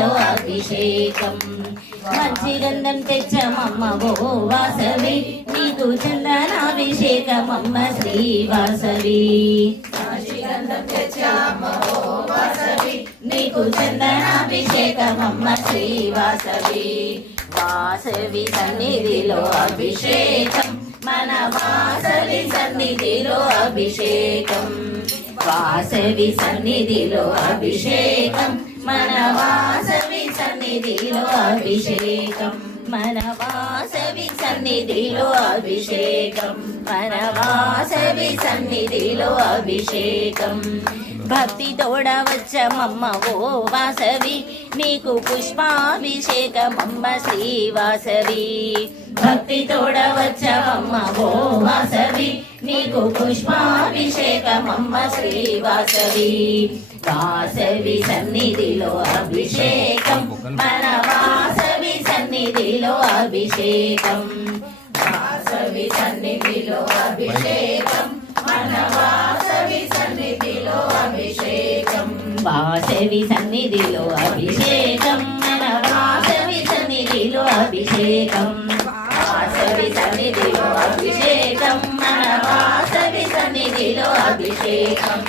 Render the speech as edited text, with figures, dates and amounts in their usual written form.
సన్నిధిలో అభిషేకం మంచి గంధం తెచ్చమమ్మ ఓ వాసవి నీకు చందనాభిషేకమమ్మ శ్రీ వాసవి మంచి గంధం తెచ్చమ్మ ఓ వాసవి నీకు చందనాభిషేకమమ్మ శ్రీ వాసవి వాసవి సన్నిధిలో అభిషేకం మన వాసవి సన్నిధిలో అభిషేకం వాసవి సన్నిధిలో అభిషేకం మన వాసవి సన్నిధిలో అభిషేకం మన వాసవి సన్నిధిలో అభిషేకం మన వాసవి సన్నిధిలో అభిషేకం భక్తి తోడ వచ్చమమ్మ ఓ వాసవి నీకు పుష్పాభిషేకమమ్మ శ్రీ వాసవి భక్తి తోడ వచ్చమమ్మ ఓ వాసవి నీకు పుష్పాభిషేకమమ్మ శ్రీ వాసవి వాసవి సన్నిధిలో అభిషేకం మన వాసవి సన్నిధిలో అభిషేకం వాసవి సన్నిధిలో అభిషేకం మన వాసవి సన్నిధిలో అభిషేకం వాసవి సన్నిధిలో అభిషేకం మన వాసవి సన్నిధిలో అభిషేకం వాసవి సన్నిధిలో అభిషేకం మన వాసవి సన్నిధిలో అభిషేకం